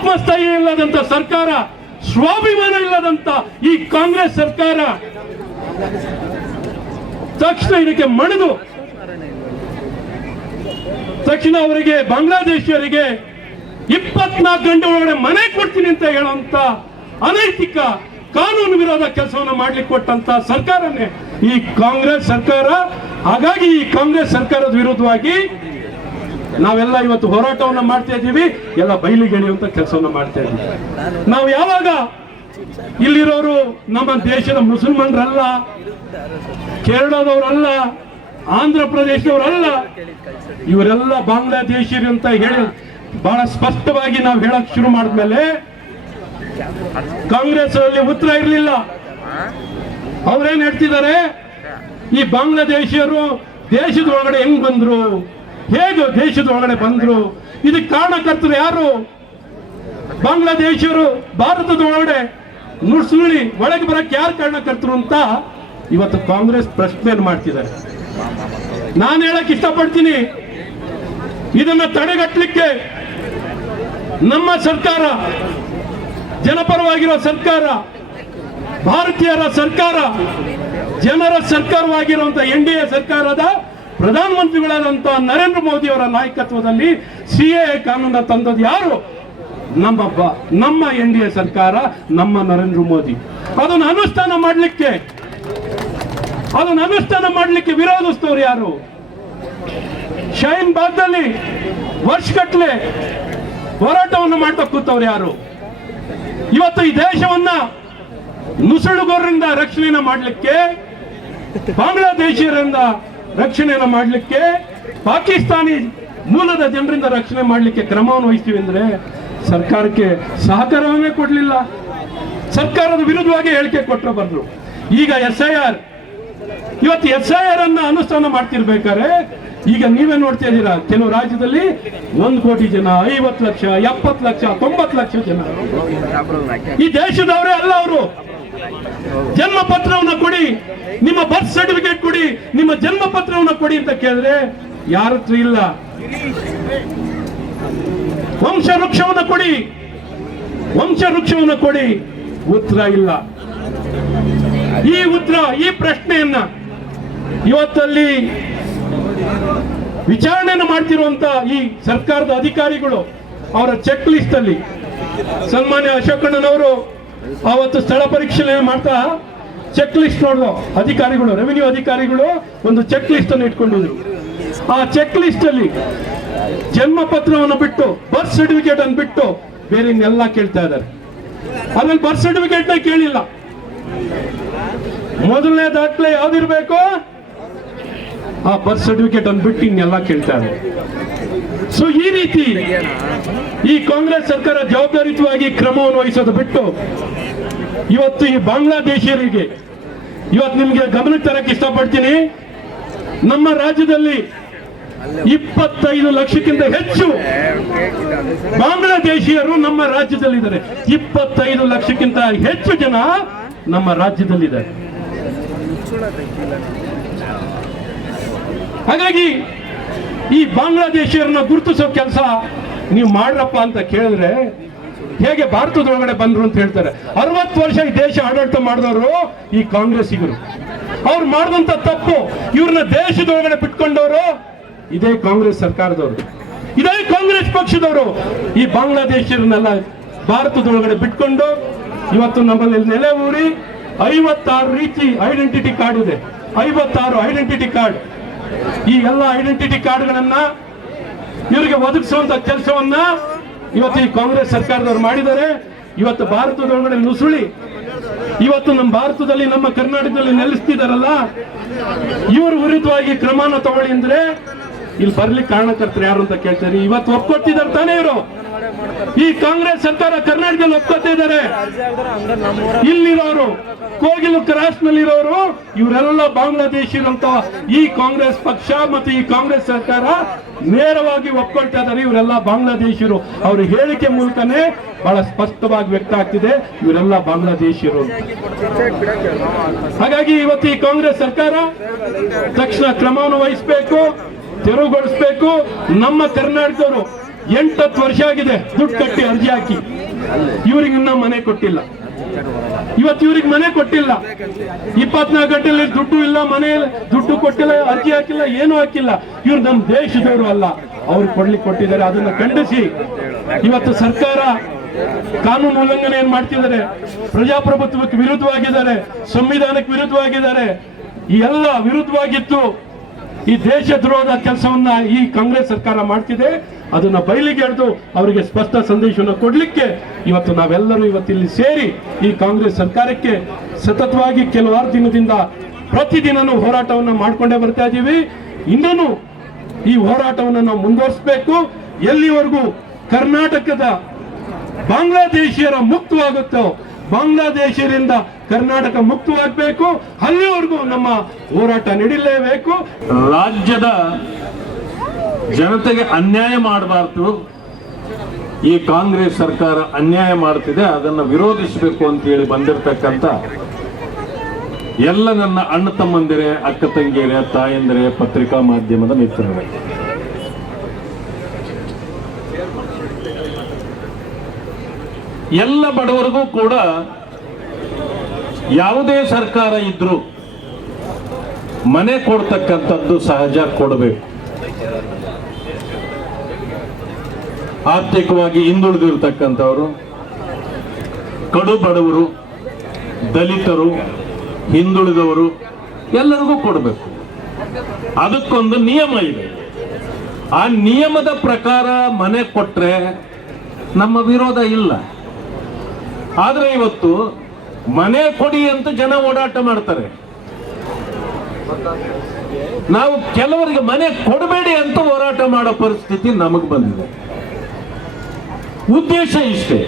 ಆತ್ಮಸ್ಥೈರ್ಯ ಇಲ್ಲದಂತ ಸರ್ಕಾರ, ಸ್ವಾಭಿಮಾನ ಇಲ್ಲದಂತ ಈ ಕಾಂಗ್ರೆಸ್ ಸರ್ಕಾರ ತಕ್ಷಣ ಇದಕ್ಕೆ ಮಣಿದು, ತಕ್ಷಣ ಅವರಿಗೆ ಬಾಂಗ್ಲಾದೇಶಿಯರಿಗೆ ಇಪ್ಪತ್ನಾಲ್ಕು ಗಂಟೆ ಒಳಗಡೆ ಮನೆ ಕೊಡ್ತೀನಿ ಅಂತ ಹೇಳುವಂತ ಅನೈತಿಕ ಕಾನೂನು ವಿರೋಧ ಕೆಲಸವನ್ನು ಮಾಡ್ಲಿಕ್ಕೆ ಕೊಟ್ಟಂತ ಸರ್ಕಾರನೇ ಈ ಕಾಂಗ್ರೆಸ್ ಸರ್ಕಾರ. ಹಾಗಾಗಿ ಈ ಕಾಂಗ್ರೆಸ್ ಸರ್ಕಾರದ ವಿರುದ್ಧವಾಗಿ ನಾವೆಲ್ಲ ಇವತ್ತು ಹೋರಾಟವನ್ನ ಮಾಡ್ತಾ ಇದ್ದೀವಿ, ಎಲ್ಲ ಬಯಲಿಗೆಳೆಯುವಂತ ಕೆಲಸವನ್ನ ಮಾಡ್ತಾ ಇದ್ದೀವಿ. ನಾವು ಯಾವಾಗ ಇಲ್ಲಿರೋರು ನಮ್ಮ ದೇಶದ ಮುಸಲ್ಮಾನರಲ್ಲ, ಕೇರಳದವರಲ್ಲ, ಆಂಧ್ರ ಪ್ರದೇಶದವರಲ್ಲ, ಇವರೆಲ್ಲ ಬಾಂಗ್ಲಾದೇಶಿಯರು ಅಂತ ಹೇಳಿ ಬಹಳ ಸ್ಪಷ್ಟವಾಗಿ ನಾವು ಹೇಳಕ್ ಶುರು ಮಾಡಿದ್ಮೇಲೆ ಕಾಂಗ್ರೆಸ್ ಅಲ್ಲಿ ಉತ್ತರ ಇರಲಿಲ್ಲ. ಅವ್ರೇನ್ ಹೇಳ್ತಿದ್ದಾರೆ? ಈ ಬಾಂಗ್ಲಾದೇಶಿಯರು ದೇಶದ ಒಳಗಡೆ ಹೆಂಗ್ ಬಂದ್ರು? ಹೇಗೆ ದೇಶದ ಒಳಗಡೆ ಬಂದರು? ಇದಕ್ಕೆ ಕಾರಣಕರ್ತರು ಯಾರು? ಬಾಂಗ್ಲಾದೇಶರು ಭಾರತದ ಒಳಗಡೆ ನುಸುಳಿ ಒಳಗೆ ಬರಕ್ಕೆ ಯಾರು ಕಾರಣಕರ್ತರು ಅಂತ ಇವತ್ತು ಕಾಂಗ್ರೆಸ್ ಪ್ರಶ್ನೆಯನ್ನು ಮಾಡ್ತಿದ್ದಾರೆ. ನಾನು ಹೇಳಕ್ ಇಷ್ಟಪಡ್ತೀನಿ, ಇದನ್ನ ತಡೆಗಟ್ಟಲಿಕ್ಕೆ ನಮ್ಮ ಸರ್ಕಾರ, ಜನಪರವಾಗಿರೋ ಸರ್ಕಾರ, ಭಾರತೀಯರ ಸರ್ಕಾರ, ಜನರ ಸರ್ಕಾರವಾಗಿರುವಂತ ಎನ್ ಡಿ ಎ ಸರ್ಕಾರದ ಪ್ರಧಾನಮಂತ್ರಿಗಳಾದಂತ ನರೇಂದ್ರ ಮೋದಿ ಅವರ ನಾಯಕತ್ವದಲ್ಲಿ ಸಿ ಎ ಕಾನೂನ ತಂದದ್ದು ಯಾರು? ನಮ್ಮ ನಮ್ಮ ಎನ್ ಡಿ ಎ ಸರ್ಕಾರ, ನಮ್ಮ ನರೇಂದ್ರ ಮೋದಿ. ಅದನ್ನು ಅನುಷ್ಠಾನ ಮಾಡಲಿಕ್ಕೆ, ಅದನ್ನು ಅನುಷ್ಠಾನ ಮಾಡಲಿಕ್ಕೆ ವಿರೋಧಿಸ್ತವ್ರು ಯಾರು? ಶೈನ್ ಬಾಗ್ದಲ್ಲಿ ವರ್ಷಗಟ್ಟಲೆ ಹೋರಾಟವನ್ನು ಮಾಡ್ತಾ ಕೂತವ್ರು ಯಾರು? ಇವತ್ತು ಈ ದೇಶವನ್ನ ನುಸುಳುಗೋರರಿಂದ ರಕ್ಷಣೆಯನ್ನ ಮಾಡಲಿಕ್ಕೆ ಬಾಂಗ್ಲಾದೇಶಿಯರಿಂದ ರಕ್ಷಣೆಯನ್ನ ಮಾಡಲಿಕ್ಕೆ ಪಾಕಿಸ್ತಾನಿ ಮೂಲದ ಜನರಿಂದ ರಕ್ಷಣೆ ಮಾಡಲಿಕ್ಕೆ ಕ್ರಮವನ್ನು ವಹಿಸ್ತೀವಿ ಅಂದರೆ ಸರ್ಕಾರಕ್ಕೆ ಸಹಕಾರವನ್ನೇ ಕೊಡಲಿಲ್ಲ. ಸರ್ಕಾರದ ವಿರುದ್ಧವಾಗಿ ಹೇಳಿಕೆ ಕೊಟ್ಟರು ಬಂದ್ರು ಈಗ ಎಸ್ ಐ ಆರ್ ಇವತ್ತು ಎಸ್ ಐ ಆರ್ ಅನ್ನ ಅನುಷ್ಠಾನ ಮಾಡ್ತಿರ್ಬೇಕಾದ್ರೆ ಈಗ ನೀವೇ ನೋಡ್ತಾ ಇದ್ದೀರಾ, ಕೆಲವು ರಾಜ್ಯದಲ್ಲಿ ಒಂದು ಕೋಟಿ ಜನ, ಐವತ್ತು ಲಕ್ಷ, ಎಪ್ಪತ್ತು ಲಕ್ಷ, ತೊಂಬತ್ತು ಲಕ್ಷ ಜನ. ಈ ದೇಶದವರೇ ಅಲ್ಲ ಅವರು. ಜನ್ಮ ಪತ್ರವನ್ನ ಕೊಡಿ, ನಿಮ್ಮ ಬರ್ತ್ ಸರ್ಟಿಫಿಕೇಟ್ ಕೊಡಿ, ನಿಮ್ಮ ಜನ್ಮ ಪತ್ರವನ್ನ ಕೊಡಿ ಅಂತ ಕೇಳಿದ್ರೆ ಯಾರ ಹತ್ರ ಇಲ್ಲ. ವಂಶ ವೃಕ್ಷವನ್ನ ಕೊಡಿ ವಂಶ ವೃಕ್ಷವನ್ನ ಕೊಡಿ, ಉತ್ತರ ಇಲ್ಲ. ಈ ಉತ್ತರ, ಈ ಪ್ರಶ್ನೆಯನ್ನ ಇವತ್ತಲ್ಲಿ ವಿಚಾರಣೆಯನ್ನು ಮಾಡ್ತಿರುವಂತ ಈ ಸರ್ಕಾರದ ಅಧಿಕಾರಿಗಳು ಅವರ ಚೆಕ್ ಲಿಸ್ಟ್ ಅಲ್ಲಿ. ಸನ್ಮಾನ್ಯ ಅಶೋಕಣ್ಣನವರು ಅವತ್ತು ಸ್ಥಳ ಪರಿಶೀಲನೆ ಮಾಡ್ತಾ ಚೆಕ್ ಲಿಸ್ಟ್ ನೋಡಿದ್ರು ಅಧಿಕಾರಿಗಳು ರೆವಿನ್ಯೂ ಅಧಿಕಾರಿಗಳು ಒಂದು ಚೆಕ್ ಲಿಸ್ಟ್ ಅನ್ನು ಇಟ್ಕೊಂಡಿದ್ರು ಆ ಚೆಕ್ ಲಿಸ್ಟ್ ಅಲ್ಲಿ ಜನ್ಮ ಪತ್ರವನ್ನು ಬಿಟ್ಟು ಬರ್ತ್ ಸರ್ಟಿಫಿಕೇಟ್ ಅನ್ನು ಬಿಟ್ಟು ಬೇರೆ ಇನ್ನೆಲ್ಲ ಕೇಳ್ತಾ ಇದ್ದಾರೆ. ಅದ್ರಲ್ಲಿ ಬರ್ತ್ ಸರ್ಟಿಫಿಕೇಟ್ನ ಕೇಳಿಲ್ಲ. ಮೊದಲನೇ ದಾಖಲೆ ಯಾವ್ದಿರ್ಬೇಕು? ಆ ಬರ್ತ್ ಸರ್ಟಿಫಿಕೇಟ್ ಅನ್ನು ಬಿಟ್ಟು ಇನ್ನೆಲ್ಲ ಕೇಳ್ತಾ ಇದ್ದಾರೆ. ಸೊ ಈ ರೀತಿ ಈ ಕಾಂಗ್ರೆಸ್ ಸರ್ಕಾರ ಜವಾಬ್ದಾರಿಯುತವಾಗಿ ಕ್ರಮವನ್ನು ವಹಿಸೋದು ಬಿಟ್ಟು ಇವತ್ತು ಈ ಬಾಂಗ್ಲಾದೇಶಿಯರಿಗೆ ಇವತ್ತು ನಿಮಗೆ ಗಮನಕ್ಕೆ ತರಕ್ಕೆ ಇಷ್ಟಪಡ್ತೀನಿ. ನಮ್ಮ ರಾಜ್ಯದಲ್ಲಿ ಇಪ್ಪತ್ತೈದು ಲಕ್ಷಕ್ಕಿಂತ ಹೆಚ್ಚು ಬಾಂಗ್ಲಾದೇಶಿಯರು ನಮ್ಮ ರಾಜ್ಯದಲ್ಲಿದ್ದಾರೆ. ಇಪ್ಪತ್ತೈದು ಲಕ್ಷಕ್ಕಿಂತ ಹೆಚ್ಚು ಜನ ನಮ್ಮ ರಾಜ್ಯದಲ್ಲಿದ್ದಾರೆ. ಹಾಗಾಗಿ ಈ ಬಾಂಗ್ಲಾದೇಶಿಯರನ್ನ ಗುರುತಿಸೋ ಕೆಲಸ ನೀವು ಮಾಡ್ರಪ್ಪ ಅಂತ ಕೇಳಿದ್ರೆ ಹೇಗೆ ಭಾರತದೊಳಗಡೆ ಬಂದ್ರು ಅಂತ ಹೇಳ್ತಾರೆ. ಅರವತ್ತು ವರ್ಷ ಈ ದೇಶ ಆಡಳಿತ ಮಾಡಿದವರು ಈ ಕಾಂಗ್ರೆಸ್ಸಿಗರು. ಅವ್ರು ಮಾಡಿದಂತ ತಪ್ಪು, ಇವ್ರನ್ನ ದೇಶದೊಳಗಡೆ ಬಿಟ್ಕೊಂಡವರು ಇದೇ ಕಾಂಗ್ರೆಸ್ ಸರ್ಕಾರದವರು. ಇದೇ ಕಾಂಗ್ರೆಸ್ ಪಕ್ಷದವರು. ಈ ಬಾಂಗ್ಲಾದೇಶಿಯರನ್ನೆಲ್ಲ ಭಾರತದೊಳಗಡೆ ಬಿಟ್ಕೊಂಡು ಇವತ್ತು ನಮ್ಮಲ್ಲಿ ನೆಲೆ ಊರಿ ಐವತ್ತಾರು ರೀತಿ ಐಡೆಂಟಿಟಿ ಕಾರ್ಡ್ ಇದೆ. ಐವತ್ತಾರು ಐಡೆಂಟಿಟಿ ಕಾರ್ಡ್. ಈ ಎಲ್ಲ ಐಡೆಂಟಿಟಿ ಕಾರ್ಡ್ಗಳನ್ನ ಇವರಿಗೆ ಒದಗಿಸುವಂತ ಕೆಲಸವನ್ನ ಇವತ್ತು ಈ ಕಾಂಗ್ರೆಸ್ ಸರ್ಕಾರದವರು ಮಾಡಿದ್ದಾರೆ. ಇವತ್ತು ಭಾರತದೊಳಗಡೆ ನುಸುಳಿ. ಇವತ್ತು ನಮ್ಮ ಭಾರತದಲ್ಲಿ ನಮ್ಮ ಕರ್ನಾಟಕದಲ್ಲಿ ನೆಲೆಸ್ತಿದಾರಲ್ಲ, ಇವರು ವಿರುದ್ಧವಾಗಿ ಕ್ರಮನ ತಗೊಳ್ಳಿ ಅಂದ್ರೆ ಇಲ್ಲಿ ಬರ್ಲಿಕ್ಕೆ ಕಾರಣಕರ್ತರು ಯಾರು ಅಂತ ಕೇಳ್ತಾರೆ. ಇವತ್ತು ಒಪ್ಕೊಟ್ಟಿದ್ದಾರೆ ತಾನೇ ಇವರು. ಈ ಕಾಂಗ್ರೆಸ್ ಸರ್ಕಾರ ಕರ್ನಾಟಕದಲ್ಲಿ ಒಪ್ಕೋತಾ ಇದ್ದಾರೆ. ಇಲ್ಲಿರೋರು, ಕೋಗಿಲು ಕ್ರಾಸ್ ನಲ್ಲಿರೋರು, ಇವರೆಲ್ಲ ಬಾಂಗ್ಲಾದೇಶಿರಂತ ಈ ಕಾಂಗ್ರೆಸ್ ಪಕ್ಷ ಮತ್ತು ಈ ಕಾಂಗ್ರೆಸ್ ಸರ್ಕಾರ ನೇರವಾಗಿ ಒಪ್ಕೊಳ್ತಾ ಇದ್ದಾರೆ. ಇವರೆಲ್ಲ ಬಾಂಗ್ಲಾದೇಶಿರು. ಅವ್ರ ಹೇಳಿಕೆ ಮೂಲಕನೇ ಬಹಳ ಸ್ಪಷ್ಟವಾಗಿ ವ್ಯಕ್ತ ಆಗ್ತಿದೆ. ಇವರೆಲ್ಲ ಬಾಂಗ್ಲಾದೇಶಿರು ಹಾಗಾಗಿ ಇವತ್ತು ಈ ಕಾಂಗ್ರೆಸ್ ಸರ್ಕಾರ ತಕ್ಷಣ ಕ್ರಮವನ್ನು ವಹಿಸಬೇಕು ತೆರವುಗೊಳಿಸಬೇಕು. ನಮ್ಮ ಕರ್ನಾಟಕದವರು ಎಂಟತ್ತು ವರ್ಷ ಆಗಿದೆ ದುಡ್ಡು ಕಟ್ಟಿ ಅರ್ಜಿ ಹಾಕಿ. ಇವ್ರಿಗೆ ಇನ್ನ ಮನೆ ಕೊಟ್ಟಿಲ್ಲ. ಇವತ್ತು ಇವ್ರಿಗೆ ಮನೆ ಕೊಟ್ಟಿಲ್ಲ. ಇಪ್ಪತ್ನಾಲ್ಕು ಗಂಟೆಯಲ್ಲಿ ದುಡ್ಡು ಇಲ್ಲ, ಮನೆ ದುಡ್ಡು ಕೊಟ್ಟಿಲ್ಲ, ಅರ್ಜಿ ಹಾಕಿಲ್ಲ, ಏನು ಹಾಕಿಲ್ಲ. ಇವ್ರು ನಮ್ಮ ದೇಶದವರು ಅಲ್ಲ. ಅವ್ರು ಕೊಡ್ಲಿಕ್ಕೆ ಕೊಟ್ಟಿದ್ದಾರೆ, ಅದನ್ನ ಖಂಡಿಸಿ. ಇವತ್ತು ಸರ್ಕಾರ ಕಾನೂನು ಉಲ್ಲಂಘನೆ ಏನ್ ಮಾಡ್ತಿದ್ದಾರೆ? ಪ್ರಜಾಪ್ರಭುತ್ವಕ್ಕೆ ವಿರುದ್ಧವಾಗಿದ್ದಾರೆ, ಸಂವಿಧಾನಕ್ಕೆ ವಿರುದ್ಧವಾಗಿದ್ದಾರೆ. ಎಲ್ಲ ವಿರುದ್ಧವಾಗಿತ್ತು. ಈ ದೇಶ ದ್ರೋಹದ ಕೆಲಸವನ್ನ ಈ ಕಾಂಗ್ರೆಸ್ ಸರ್ಕಾರ ಮಾಡ್ತಿದೆ, ಅದನ್ನ ಬಯಲಿಗೆ ಎಳೆದು ಅವರಿಗೆ ಸ್ಪಷ್ಟ ಸಂದೇಶವನ್ನು ಕೊಡ್ಲಿಕ್ಕೆ ಇವತ್ತು ನಾವೆಲ್ಲರೂ ಇವತ್ತಿಲ್ಲಿ ಸೇರಿ ಈ ಕಾಂಗ್ರೆಸ್ ಸರ್ಕಾರಕ್ಕೆ ಸತತವಾಗಿ ಕೆಲವಾರು ದಿನದಿಂದ ಪ್ರತಿದಿನನೂ ಹೋರಾಟವನ್ನು ಮಾಡಿಕೊಂಡೇ ಬರ್ತಾ ಇದ್ದೀವಿ ಇನ್ನೂ ಈ ಹೋರಾಟವನ್ನು ನಾವು ಮುಂದುವರಿಸಬೇಕು. ಎಲ್ಲಿವರೆಗೂ ಕರ್ನಾಟಕದ ಬಾಂಗ್ಲಾದೇಶಿಯರ ಮುಕ್ತವಾಗುತ್ತೋ ಬಾಂಗ್ಲಾದೇಶಿಯರಿಂದ ಕರ್ನಾಟಕ ಮುಕ್ತವಾಗಬೇಕು. ಅಲ್ಲಿವರೆಗೂ ನಮ್ಮ ಹೋರಾಟ ನಡೀಲೇಬೇಕು. ರಾಜ್ಯದ ಜನತೆಗೆ ಅನ್ಯಾಯ ಮಾಡಬಾರ್ದು. ಈ ಕಾಂಗ್ರೆಸ್ ಸರ್ಕಾರ ಅನ್ಯಾಯ ಮಾಡ್ತಿದೆ, ಅದನ್ನು ವಿರೋಧಿಸಬೇಕು ಅಂತ ಹೇಳಿ ಬಂದಿರತಕ್ಕಂತ ಎಲ್ಲ ನನ್ನ ಅಣ್ಣ ತಮ್ಮಂದಿರೇ, ಅಕ್ಕ ತಂಗಿಯರೇ, ತಾಯಂದಿರೇ, ಪತ್ರಿಕಾ ಮಾಧ್ಯಮದ ಮಿತ್ರರೇ. ಎಲ್ಲ ಬಡವರಿಗೂ ಕೂಡ ಯಾವುದೇ ಸರ್ಕಾರ ಇದ್ರೂ ಮನೆ ಕೊಡ್ತಕ್ಕಂಥದ್ದು ಸಹಜ ಕೊಡಬೇಕು. ಆರ್ಥಿಕವಾಗಿ ಹಿಂದುಳಿದಿರ್ತಕ್ಕಂಥವರು, ಕಡು ಬಡವರು, ದಲಿತರು, ಹಿಂದುಳಿದವರು ಎಲ್ಲರಿಗೂ ಕೊಡಬೇಕು. ಅದಕ್ಕೊಂದು ನಿಯಮ ಇದೆ. ಆ ನಿಯಮದ ಪ್ರಕಾರ ಮನೆ ಕೊಟ್ಟರೆ ನಮ್ಮ ವಿರೋಧ ಇಲ್ಲ. ಆದ್ರೆ ಇವತ್ತು ಮನೆ ಕೊಡಿ ಅಂತ ಜನ ಓಡಾಟ ಮಾಡ್ತಾರೆ. ನಾವು ಕೆಲವರಿಗೆ ಮನೆ ಕೊಡಬೇಡಿ ಅಂತ ಹೋರಾಟ ಮಾಡೋ ಪರಿಸ್ಥಿತಿ ನಮಗೆ ಬಂದಿದೆ. ಉದ್ದೇಶ ಇಷ್ಟೇ.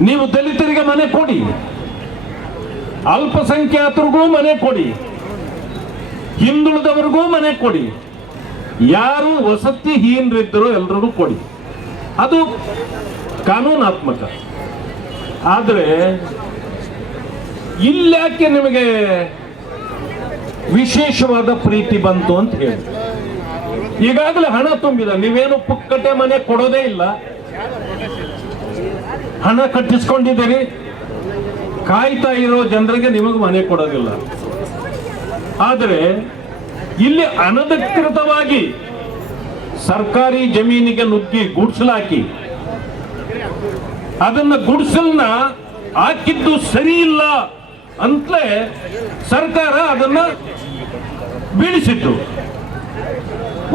ನೀವು ದಲಿತರಿಗೆ ಮನೆ ಕೊಡಿ. ಅಲ್ಪಸಂಖ್ಯಾತರಿಗೂ ಮನೆ ಕೊಡಿ. ಹಿಂದುಳಿದವರಿಗೂ ಮನೆ ಕೊಡಿ. ಯಾರು ವಸತಿ ಹೀನರಿದ್ದರೂ ಎಲ್ಲರಿಗೂ ಕೊಡಿ. ಅದು ಕಾನೂನಾತ್ಮಕ. ಆದರೆ ಇಲ್ಲಾಕೆ ನಿಮಗೆ ವಿಶೇಷವಾದ ಪ್ರೀತಿ ಬಂತು ಅಂತ ಹೇಳಿ. ಈಗಾಗಲೇ ಹಣ ತುಂಬಿದ, ನೀವೇನು ಪುಕ್ಕಟೆ ಮನೆ ಕೊಡೋದೇ ಇಲ್ಲ. ಹಣ ಕಟ್ಟಿಸ್ಕೊಂಡಿದ್ದೀರಿ. ಕಾಯ್ತಾ ಇರೋ ಜನರಿಗೆ ನಿಮಗೆ ಮನೆ ಕೊಡೋದಿಲ್ಲ. ಆದರೆ ಇಲ್ಲಿ ಅನಧಿಕೃತವಾಗಿ ಸರ್ಕಾರಿ ಜಮೀನಿಗೆ ನುಗ್ಗಿ ಗುಡ್ಸಲಾಕಿ ಅದನ್ನ ಗುಡ್ಸಲ್ನ ಹಾಕಿದ್ದು ಸರಿ ಇಲ್ಲ ಅಂತಲೇ ಸರ್ಕಾರ ಅದನ್ನ ಬೀಳಿಸಿತ್ತು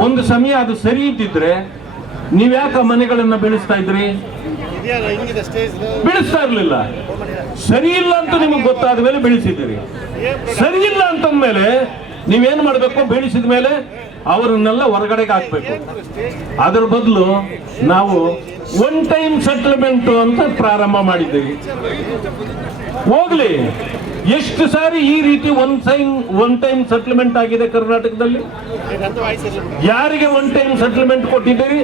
ಒಂದು ಸಮಯ ಅದು ಸರಿ ಇದ್ದಿದ್ರೆ ನೀವ್ಯಾಕ ಮನೆಗಳನ್ನ ಬೀಳಿಸ್ತಾ ಇದ್ರಿ? ಬೀಳಿಸ್ತಾ ಇರ್ಲಿಲ್ಲ. ಸರಿ ಇಲ್ಲ ಅಂತ ನಿಮಗೆ ಗೊತ್ತಾದ ಮೇಲೆ ಬೀಳಿಸಿದ್ದೀರಿ. ಸರಿ ಇಲ್ಲ ಅಂತಂದ್ಮೇಲೆ ನೀವೇನ್ ಮಾಡ್ಬೇಕು? ಬೆಳೆಸಿದ ಮೇಲೆ ಅವರನ್ನೆಲ್ಲ ಹೊರಗಡೆಗೆ ಹಾಕ್ಬೇಕು. ಅದ್ರ ಬದಲು ನಾವು ಒನ್ ಟೈಮ್ ಸೆಟ್ಲ್ಮೆಂಟ್ ಅಂತ ಪ್ರಾರಂಭ ಮಾಡಿದ್ದೀವಿ. ಹೋಗ್ಲಿ. ಎಷ್ಟು ಸಾರಿ ಈ ರೀತಿ one time one time settlement ಆಗಿದೆ ಕರ್ನಾಟಕದಲ್ಲಿ? ಯಾರಿಗೆ ಒನ್ ಟೈಮ್ ಸೆಟ್ಲ್ಮೆಂಟ್ ಕೊಟ್ಟಿದ್ದೀರಿ?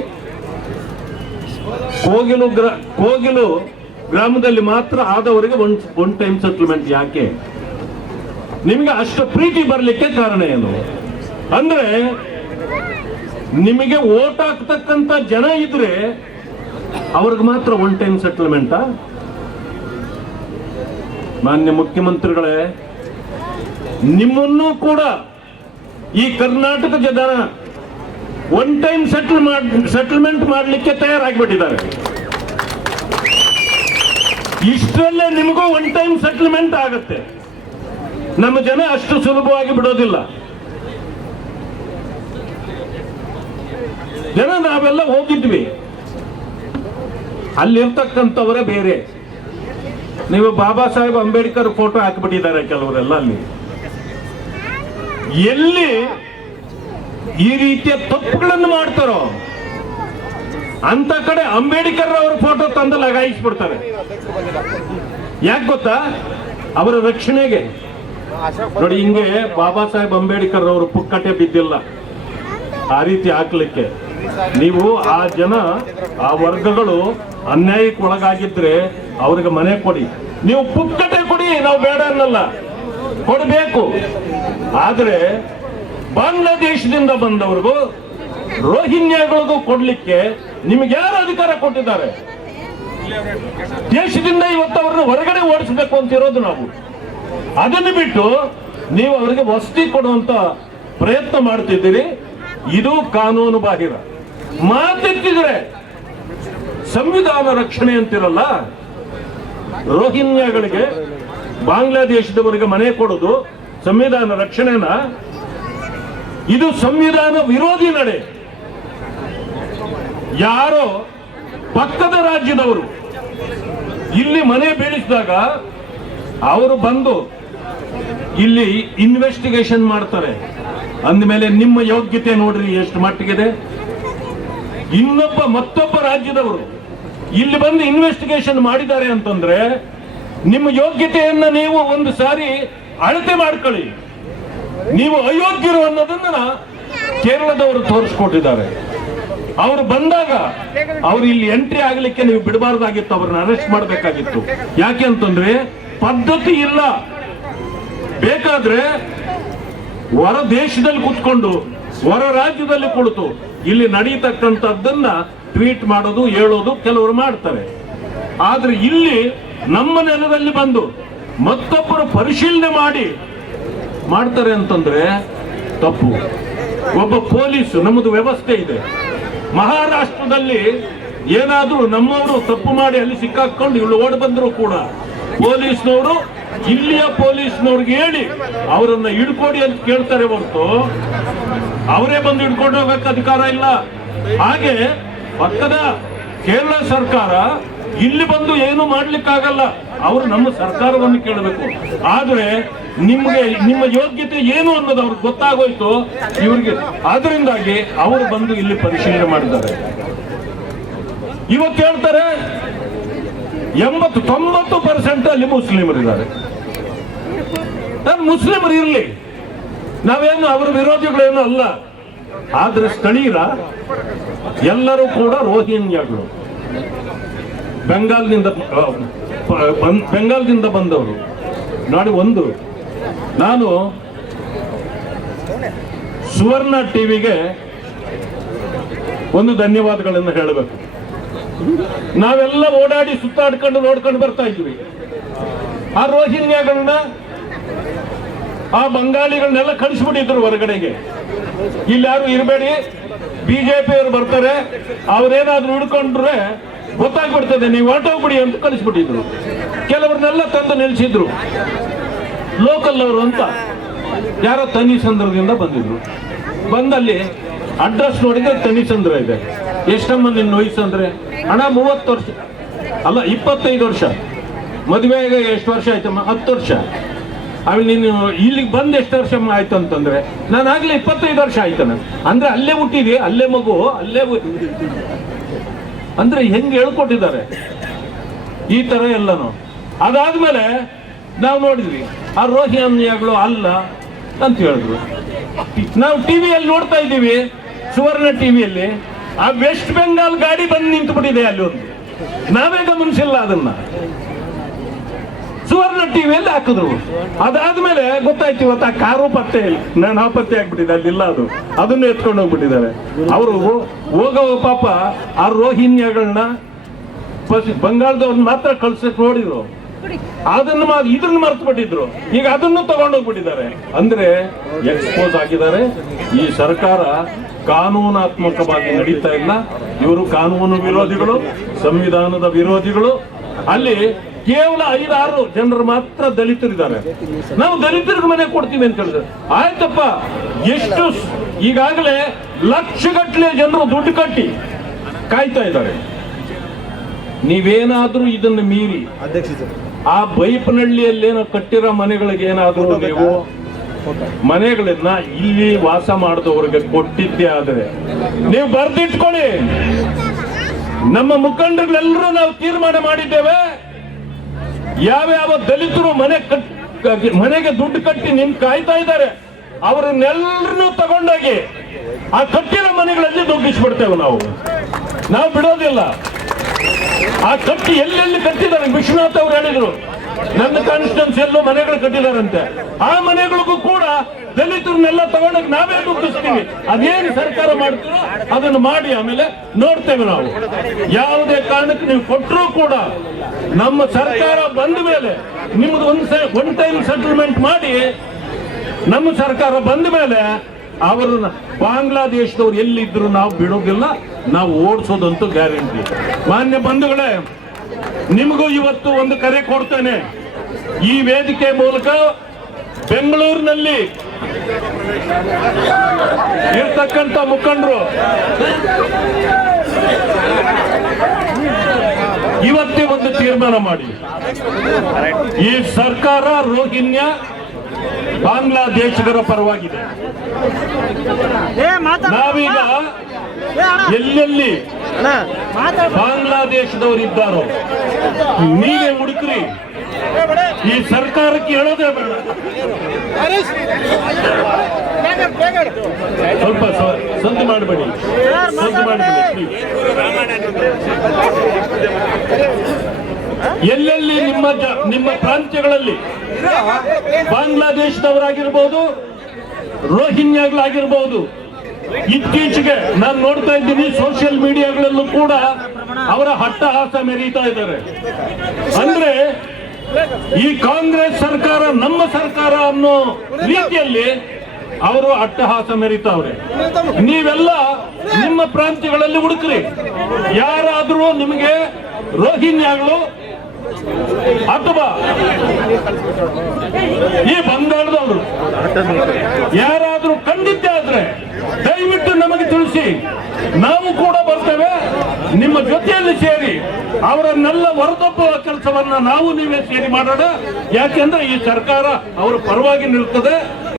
ಕೋಗಿಲು ಗ್ರ, ಕೋಗಿಲು ಗ್ರಾಮದಲ್ಲಿ ಮಾತ್ರ ಆದವರಿಗೆ ಒನ್ ಒನ್ ಟೈಮ್ ಸೆಟ್ಲ್ಮೆಂಟ್ ಯಾಕೆ? ನಿಮಗೆ ಅಷ್ಟು ಪ್ರೀತಿ ಬರಲಿಕ್ಕೆ ಕಾರಣ ಏನು? ಅಂದ್ರೆ ನಿಮಗೆ ಓಟ್ ಹಾಕ್ತಕ್ಕಂತ ಜನ ಇದ್ರೆ ಅವ್ರಿಗೆ ಮಾತ್ರ ಒನ್ ಟೈಮ್ ಸೆಟಲ್ಮೆಂಟಾ ಮಾನ್ಯ ಮುಖ್ಯಮಂತ್ರಿಗಳೇ, ನಿಮ್ಮನ್ನು ಕೂಡ ಈ ಕರ್ನಾಟಕ ಜನ ಒನ್ ಟೈಮ್ ಸೆಟಲ್ ಸೆಟಲ್ಮೆಂಟ್ ಮಾಡಲಿಕ್ಕೆ ತಯಾರಾಗಿಬಿಟ್ಟಿದ್ದಾರೆ. ಇಷ್ಟರಲ್ಲೇ ನಿಮಗೂ ಒನ್ ಟೈಮ್ ಸೆಟಲ್ಮೆಂಟ್ ಆಗುತ್ತೆ. ನಮ್ಮ ಜನ ಅಷ್ಟು ಸುಲಭವಾಗಿ ಬಿಡೋದಿಲ್ಲ. ಜನ ನಾವೆಲ್ಲ ಹೋಗಿದ್ವಿ. ಅಲ್ಲಿರ್ತಕ್ಕಂಥವರೇ ಬೇರೆ. ನೀವು ಬಾಬಾ ಸಾಹೇಬ್ ಅಂಬೇಡ್ಕರ್ ಫೋಟೋ ಹಾಕಿಬಿಟ್ಟಿದ್ದಾರೆ ಕೆಲವರೆಲ್ಲ ಅಲ್ಲಿ. ಎಲ್ಲಿ ಈ ರೀತಿಯ ತಪ್ಪುಗಳನ್ನು ಮಾಡ್ತಾರೋ? ಅಂತ ಕಡೆ ಅಂಬೇಡ್ಕರ್ ಅವರ ಫೋಟೋ ತಂದು ಲಗಾಯಿಸ್ಬಿಡ್ತಾರೆ. ಯಾಕೆ ಗೊತ್ತಾ? ಅವರ ರಕ್ಷಣೆಗೆ. ನೋಡಿ, ಹಿಂಗೆ ಬಾಬಾ ಸಾಹೇಬ್ ಅಂಬೇಡ್ಕರ್ ಅವರು ಪುಕ್ಕಟೆ ಬಿದ್ದಿಲ್ಲ. ಆ ರೀತಿ ಹಾಕ್ಲಿಕ್ಕೆ. ನೀವು ಆ ಜನ, ಆ ವರ್ಗಗಳು ಅನ್ಯಾಯಕ್ಕೆ ಒಳಗಾಗಿದ್ರೆ ಅವ್ರಿಗೆ ಮನೆ ಕೊಡಿ. ನೀವು ಪುಕ್ಕಟೆ ಕೊಡಿ, ನಾವು ಬೇಡ ಅನ್ನಲ್ಲ. ಕೊಡಬೇಕು. ಆದ್ರೆ ಬಾಂಗ್ಲಾದೇಶದಿಂದ ಬಂದವ್ರಿಗೂ ರೋಹಿಂಗ್ಯಾಗಳಿಗೂ ಕೊಡ್ಲಿಕ್ಕೆ ನಿಮ್ಗೆ ಯಾರು ಅಧಿಕಾರ ಕೊಟ್ಟಿದ್ದಾರೆ? ದೇಶದಿಂದ ಇವತ್ತು ಅವ್ರನ್ನ ಹೊರಗಡೆ ಓಡಿಸ್ಬೇಕು ಅಂತ ಇರೋದು ನಾವು. ಅದನ್ನು ಬಿಟ್ಟು ನೀವು ಅವರಿಗೆ ವಸತಿ ಕೊಡುವಂತ ಪ್ರಯತ್ನ ಮಾಡ್ತಿದ್ದೀರಿ. ಇದು ಕಾನೂನು ಬಾಹಿರ. ಮಾತೆತ್ತಿದ್ರೆ ಸಂವಿಧಾನ ರಕ್ಷಣೆ ಅಂತಿರಲ್ಲ? ರೋಹಿಂಗ್ಯಾಗಳಿಗೆ ಬಾಂಗ್ಲಾದೇಶದವರಿಗೆ ಮನೆ ಕೊಡೋದು ಸಂವಿಧಾನ ರಕ್ಷಣೆನ? ಇದು ಸಂವಿಧಾನ ವಿರೋಧಿ ನಡೆ. ಯಾರೋ ಪಕ್ಕದ ರಾಜ್ಯದವರು ಇಲ್ಲಿ ಮನೆ ಬೀಳಿಸಿದಾಗ ಅವರು ಬಂದು ಇಲ್ಲಿ ಇನ್ವೆಸ್ಟಿಗೇಷನ್ ಮಾಡ್ತಾರೆ. ಅಂದಮೇಲೆ ನಿಮ್ಮ ಯೋಗ್ಯತೆ ನೋಡ್ರಿ ಎಷ್ಟು ಮಟ್ಟಿಗಿದೆ. ಇನ್ನೊಬ್ಬ ಮತ್ತೊಬ್ಬ ರಾಜ್ಯದವರು ಇಲ್ಲಿ ಬಂದು ಇನ್ವೆಸ್ಟಿಗೇಷನ್ ಮಾಡಿದ್ದಾರೆ ಅಂತಂದ್ರೆ, ನಿಮ್ಮ ಯೋಗ್ಯತೆಯನ್ನ ನೀವು ಒಂದು ಸಾರಿ ಅಳತೆ ಮಾಡ್ಕೊಳ್ಳಿ. ನೀವು ಅಯೋಗ್ಯರು ಅನ್ನೋದನ್ನ ಕೇರಳದವರು ತೋರಿಸ್ಕೊಟ್ಟಿದ್ದಾರೆ. ಅವರು ಬಂದಾಗ ಅವ್ರು ಇಲ್ಲಿ ಎಂಟ್ರಿ ಆಗ್ಲಿಕ್ಕೆ ನೀವು ಬಿಡಬಾರ್ದಾಗಿತ್ತು, ಅವ್ರನ್ನ ಅರೆಸ್ಟ್ ಮಾಡಬೇಕಾಗಿತ್ತು. ಯಾಕೆ ಅಂತಂದ್ರೆ, ಪದ್ಧತಿ ಇಲ್ಲ. ಬೇಕಾದ್ರೆ ಹೊರ ದೇಶದಲ್ಲಿ ಕುತ್ಕೊಂಡು, ಹೊರ ರಾಜ್ಯದಲ್ಲಿ ಕುಳಿತು, ಇಲ್ಲಿ ನಡೀತಕ್ಕಂಥದ್ದನ್ನ ಟ್ವೀಟ್ ಮಾಡೋದು, ಹೇಳೋದು ಕೆಲವರು ಮಾಡ್ತಾರೆ. ಆದ್ರೆ ಇಲ್ಲಿ ನಮ್ಮ ನೆಲದಲ್ಲಿ ಬಂದು ಮತ್ತೊಬ್ಬರು ಪರಿಶೀಲನೆ ಮಾಡಿ ಮಾಡ್ತಾರೆ ಅಂತಂದ್ರೆ ತಪ್ಪು. ಒಬ್ಬ ಪೊಲೀಸ್, ನಮ್ಮದು ವ್ಯವಸ್ಥೆ ಇದೆ. ಮಹಾರಾಷ್ಟ್ರದಲ್ಲಿ ಏನಾದ್ರೂ ನಮ್ಮವರು ತಪ್ಪು ಮಾಡಿ ಅಲ್ಲಿ ಸಿಕ್ಕಾಕೊಂಡು ಇಲ್ಲಿ ಓಡಿ ಬಂದ್ರು ಕೂಡ ಪೊಲೀಸ್ನವರು, ಇಲ್ಲಿಯ ಪೊಲೀಸ್ನವ್ರಿಗೆ ಹೇಳಿ ಅವರನ್ನ ಹಿಡ್ಕೊಡಿ ಅಂತ ಕೇಳ್ತಾರೆ ಹೊರತು, ಅವರೇ ಬಂದು ಹಿಡ್ಕೊಂಡು ಹೋಗಕ್ಕೆ ಅಧಿಕಾರ ಇಲ್ಲ. ಹಾಗೆ ಪಕ್ಕದ ಕೇರಳ ಸರ್ಕಾರ ಇಲ್ಲಿ ಬಂದು ಏನು ಮಾಡ್ಲಿಕ್ಕಾಗಲ್ಲ. ಅವರು ನಮ್ಮ ಸರ್ಕಾರವನ್ನು ಕೇಳಬೇಕು. ಆದ್ರೆ ನಿಮ್ಗೆ, ನಿಮ್ಮ ಯೋಗ್ಯತೆ ಏನು ಅನ್ನೋದು ಅವ್ರಿಗೆ ಗೊತ್ತಾಗೋಯ್ತು. ಇವ್ರಿಗೆ, ಆದ್ರಿಂದಾಗಿ ಅವರು ಬಂದು ಇಲ್ಲಿ ಪರಿಶೀಲನೆ ಮಾಡಿದ್ದಾರೆ. ಇವತ್ತು ಹೇಳ್ತಾರೆ, ಎಂಬತ್ತು, ತೊಂಬತ್ತು ಪರ್ಸೆಂಟ್ ಅಲ್ಲಿ ಮುಸ್ಲಿಮರಿದ್ದಾರೆ. ನಾನು ಮುಸ್ಲಿಮರು ಇರಲಿ ನಾವೇನು, ಅವರ ವಿರೋಧಿಗಳೇನು ಅಲ್ಲ. ಆದ್ರೆ ಸ್ಥಳೀಯರ ಎಲ್ಲರೂ ಕೂಡ ರೋಹಿಂಗ್ಯಾಗಳು ಬೆಂಗಾಲ್ನಿಂದ ಬೆಂಗಾಲ್ದಿಂದ ಬಂದವರು. ನೋಡಿ ಒಂದು, ನಾನು ಸುವರ್ಣ ಟಿವಿಗೆ ಒಂದು ಧನ್ಯವಾದಗಳನ್ನು ಹೇಳಬೇಕು. ನಾವೆಲ್ಲ ಓಡಾಡಿ ಸುತ್ತಾಡ್ಕೊಂಡು ನೋಡ್ಕೊಂಡು ಬರ್ತಾ ಇದ್ವಿ. ಆ ರೋಹಿಂಗ್ಯಾಗಳನ್ನ ಆ ಬಂಗಾಳಿಗಳನ್ನೆಲ್ಲ ಕಳಿಸ್ಬಿಟ್ಟಿದ್ರು ಹೊರಗಡೆಗೆ. ಇಲ್ಲಿ ಯಾರು ಇರಬೇಡಿ, ಬಿಜೆಪಿಯವರು ಬರ್ತಾರೆ, ಅವ್ರೇನಾದ್ರೂ ಹಿಡ್ಕೊಂಡ್ರೆ ಗೊತ್ತಾಗ್ಬಿಡ್ತದೆ, ನೀವು ಹೊರಟೋಗ್ಬಿಡಿ ಅಂತ ಕಳಿಸ್ಬಿಟ್ಟಿದ್ರು. ಕೆಲವ್ರನ್ನೆಲ್ಲ ತಂದು ನಿಲ್ಸಿದ್ರು. ಲೋಕಲ್ ಅವರು ಅಂತ ಯಾರೋ ತನಿಸಂದ್ರದಿಂದ ಬಂದಿದ್ರು. ಬಂದಲ್ಲಿ ಅಡ್ರೆಸ್ ನೋಡಿದ್ರೆ ತನಿಸಂದ್ರ ಇದೆ. ಎಷ್ಟಮ್ಮ ನಿನ್ನ ವಯಸ್ಸು ಅಂದ್ರೆ ಹಣ ಮೂವತ್ತು ವರ್ಷ. ಅಲ್ಲ, ಇಪ್ಪತ್ತೈದು ವರ್ಷ. ಮದುವೆಗೆ ಎಷ್ಟು ವರ್ಷ ಆಯ್ತಮ್ಮ? ಹತ್ತು ವರ್ಷ. ಆಮೇಲೆ ನೀನು ಇಲ್ಲಿಗೆ ಬಂದು ಎಷ್ಟು ವರ್ಷ ಆಯ್ತು ಅಂತಂದ್ರೆ, ನಾನು ಆಗ್ಲೇ ಇಪ್ಪತ್ತೈದು ವರ್ಷ ಆಯ್ತಾನ ಅಂದ್ರೆ ಅಲ್ಲೇ ಹುಟ್ಟಿದೆ ಅಲ್ಲೇ ಮಗು, ಅಲ್ಲೇ ಅಂದ್ರೆ ಹೆಂಗೆ ಹೇಳ್ಕೊಟ್ಟಿದ್ದಾರೆ? ಈ ತರ ಎಲ್ಲನು. ಅದಾದ್ಮೇಲೆ ನಾವು ನೋಡಿದ್ವಿ, ಆ ರೋಹಿಣಿಯಾಗಳು ಅಲ್ಲ ಅಂತ ಹೇಳಿದ್ರು. ನಾವು ಟಿವಿಯಲ್ಲಿ ನೋಡ್ತಾ ಇದ್ದೀವಿ, ಸುವರ್ಣ ಟಿವಿಯಲ್ಲಿ, ಆ ವೆಸ್ಟ್ ಬೆಂಗಾಲ್ ಗಾಡಿ ಬಂದು ನಿಂತು ಬಿಟ್ಟಿದೆ ಅಲ್ಲಿ ಒಂದು. ನಾವೇ ಗಮನಿಸಿಲ್ಲ ಅದನ್ನ. ಸುವರ್ಣ ಟಿವಿಯಲ್ಲಿ ಹಾಕಿದ್ರು. ಅದಾದ್ಮೇಲೆ ಗೊತ್ತಾಯ್ತು ಇವತ್ತು ಆ ಕಾರು ಪತ್ತೆ ಇಲ್ಲ. ನಾನು ಆ ಪತ್ತೆ ಆಗ್ಬಿಟ್ಟಿದೆ ಅಲ್ಲಿಲ್ಲ ಅದು. ಅದನ್ನು ಎತ್ಕೊಂಡು ಹೋಗ್ಬಿಟ್ಟಿದ್ದಾರೆ. ಅವರು ಹೋಗೋ ಪಾಪ ಆ ರೋಹಿಣ್ಯಗಳನ್ನ ಬಂಗಾಳದವ್ರನ್ನ ಮಾತ್ರ ಕಳ್ಸಕ್ ನೋಡಿದ್ರು. ಅದನ್ನ ಇದನ್ನ ಮರ್ತು ಬಿಟ್ಟಿದ್ರು ಈಗ ಅದನ್ನು ತಗೊಂಡೋಗ್ಬಿಟ್ಟಿದ್ದಾರೆ ಅಂದ್ರೆ ಎಕ್ಸ್ಪೋಸ್ ಆಗಿದ್ದಾರೆ. ಈ ಸರ್ಕಾರ ಕಾನೂನಾತ್ಮಕವಾಗಿ ನಡೀತಾ ಇಲ್ಲ. ಇವರು ಕಾನೂನು ವಿರೋಧಿಗಳು, ಸಂವಿಧಾನದ ವಿರೋಧಿಗಳು. ಅಲ್ಲಿ ಕೇವಲ ಐದಾರು ಜನರು ಮಾತ್ರ ದಲಿತರಿದ್ದಾರೆ. ನಾವು ದಲಿತರಿಗೆ ಮನೆ ಕೊಡ್ತೀವಿ ಅಂತ ಹೇಳಿದ್ರೆ. ಆಯ್ತಪ್ಪ ಎಷ್ಟು ಈಗಾಗಲೇ ಲಕ್ಷಗಟ್ಟಲೆ ಜನರು ದುಡ್ಡು ಕಟ್ಟಿ ಕಾಯ್ತಾ ಇದ್ದಾರೆ. ನೀವೇನಾದ್ರೂ ಇದನ್ನು ಮೀರಿ ಆ ಬೈಪನಹಳ್ಳಿಯಲ್ಲೇನೋ ಕಟ್ಟಿರೋ ಮನೆಗಳಿಗೆ ಏನಾದರೂ ನೀವು ಮನೆಗಳನ್ನ ಇಲ್ಲಿ ವಾಸ ಮಾಡಿದವರಿಗೆ ಕೊಟ್ಟಿದ್ದೆ ಆದ್ರೆ ನೀವು ಬರ್ದಿಟ್ಕೊಳ್ಳಿ. ನಮ್ಮ ಮುಖಂಡರಲ್ಲೆಲ್ಲರೂ ನಾವು ತೀರ್ಮಾನ ಮಾಡಿದ್ದೇವೆ. ಯಾವ್ಯಾವ ದಲಿತರು ಮನೆ ಕಟ್ ಮನೆಗೆ ದುಡ್ಡು ಕಟ್ಟಿ ನಿಮ್ ಕಾಯ್ತಾ ಇದ್ದಾರೆ ಅವರನ್ನೆಲ್ಲರನ್ನೂ ತಗೊಂಡೋಗಿ ಆ ಕಟ್ಟಿರೋ ಮನೆಗಳಲ್ಲಿ ದುಡ್ಡಿಸ್ಬಿಡ್ತೇವೆ ನಾವು. ನಾವು ಬಿಡೋದಿಲ್ಲ. ಆ ಕಟ್ಟಿ ಎಲ್ಲೆಲ್ಲಿ ಕಟ್ಟಿದ್ದಾರೆ? ವಿಶ್ವನಾಥ್ ಅವ್ರು ಹೇಳಿದ್ರು. ನನ್ನ ಕಾನ್ಸ್ಟಿಟ್ಯೂನ್ಸಿ ಎಲ್ಲೋ ಮನೆಗಳು ಕಟ್ಟಿದಾರಂತೆ. ಆ ಮನೆಗಳಿಗೂ ಕೂಡ ದಲಿತರನ್ನೆಲ್ಲ ತಗೊಂಡೋಗಿ ನಾವೇ ಮುಗಿಸ್ತೀವಿ ಅದೇನು ಸರ್ಕಾರ ಮಾಡ್ತೀರೋ ಅದನ್ನು ಮಾಡಿ ಆಮೇಲೆ ನೋಡ್ತೇವೆ ನಾವು. ಯಾವುದೇ ಕಾರಣಕ್ಕೆ ನೀವು ಕೊಟ್ಟರೂ ಕೂಡ ನಮ್ಮ ಸರ್ಕಾರ ಬಂದ ಮೇಲೆ ನಿಮ್ದು ಒಂದು ಒನ್ ಟೈಮ್ ಸೆಟಲ್ಮೆಂಟ್ ಮಾಡಿ ನಮ್ಮ ಸರ್ಕಾರ ಬಂದ ಮೇಲೆ ಅವರನ್ನ ಬಾಂಗ್ಲಾದೇಶದವ್ರು ಎಲ್ಲಿದ್ರು ನಾವು ಬಿಡೋದಿಲ್ಲ, ನಾವು ಓಡಿಸೋದಂತೂ ಗ್ಯಾರಂಟಿ ಮಾನ್ಯ ಬಂಧುಗಳೇ ನಿಮಗೂ ಇವತ್ತು ಒಂದು ಕರೆ ಕೊಡ್ತೇನೆ. ಈ ವೇದಿಕೆ ಮೂಲಕ ಬೆಂಗಳೂರಿನಲ್ಲಿ ಇರ್ತಕ್ಕಂಥ ಮುಖಂಡರು. ಇವತ್ತೇ ಒಂದು ತೀರ್ಮಾನ ಮಾಡಿ. ಈ ಸರ್ಕಾರ ರೋಹಿಣ್ಯ ಬಾಂಗ್ಲಾದೇಶಿಗರ ಪರವಾಗಿದೆ. ನಾವೀಗ ಎಲ್ಲೆಲ್ಲಿ ಬಾಂಗ್ಲಾದೇಶದವರಿದ್ದಾರೋ ನೀವೇ ಹುಡುಕ್ರಿ. ಈ ಸರ್ಕಾರಕ್ಕೆ ಹೇಳೋದೇ ಬೇಡ. ಸ್ವಲ್ಪ ಸ- ಸಂಧಿ ಮಾಡಬೇಡಿ. ಸಂಧಿ ಮಾಡಬೇಡಿ ಎಲ್ಲೆಲ್ಲಿ ನಿಮ್ಮ ನಿಮ್ಮ ಪ್ರಾಂತ್ಯಗಳಲ್ಲಿ ಬಾಂಗ್ಲಾದೇಶದವರಾಗಿರ್ಬೋದು ರೋಹಿಂಗ್ಯಾಗಳಾಗಿರ್ಬೋದು ಇತ್ತೀಚೆಗೆ ನಾನು ನೋಡ್ತಾ ಇದ್ದೀನಿ ಸೋಷಿಯಲ್ ಮೀಡಿಯಾಗಳಲ್ಲೂ ಕೂಡ ಅವರ ಹಟ್ಟಹಾಸ ಮೆರೀತಾ ಇದ್ದಾರೆ. ಅಂದ್ರೆ ಈ ಕಾಂಗ್ರೆಸ್ ಸರ್ಕಾರ ನಮ್ಮ ಸರ್ಕಾರ ಅನ್ನೋ ರೀತಿಯಲ್ಲಿ ಅವರು ಅಟ್ಟಹಾಸ ಮೆರೀತಾವ್ರೆ. ನೀವೆಲ್ಲ ನಿಮ್ಮ ಪ್ರಾಂತ್ಯಗಳಲ್ಲಿ ಹುಡುಕ್ರಿ. ಯಾರಾದರೂ ನಿಮಗೆ ರೋಹಿಂಗ್ಯಾಗಳು ಅಥವಾ ಈ ಬಂಗಾರದವರು. ಯಾರಾದರೂ ಕಂಡಿದ್ದೆ ಆದ್ರೆ ದಯವಿಟ್ಟು ನಮಗೆ ತಿಳಿಸಿ. ನಾವು ಕೂಡ ಬರ್ತೇವೆ. ನಿಮ್ಮ ಜೊತೆಯಲ್ಲಿ ಸೇರಿ ಅವರನ್ನೆಲ್ಲ ಹೊರತಪ್ಪುವ ಕೆಲಸವನ್ನ ನಾವು ನೀವೇ ಸೇರಿ ಮಾಡೋಣ. ಯಾಕೆಂದ್ರೆ ಈ ಸರ್ಕಾರ ಅವರ ಪರವಾಗಿ ನಿಲ್ತದೆ.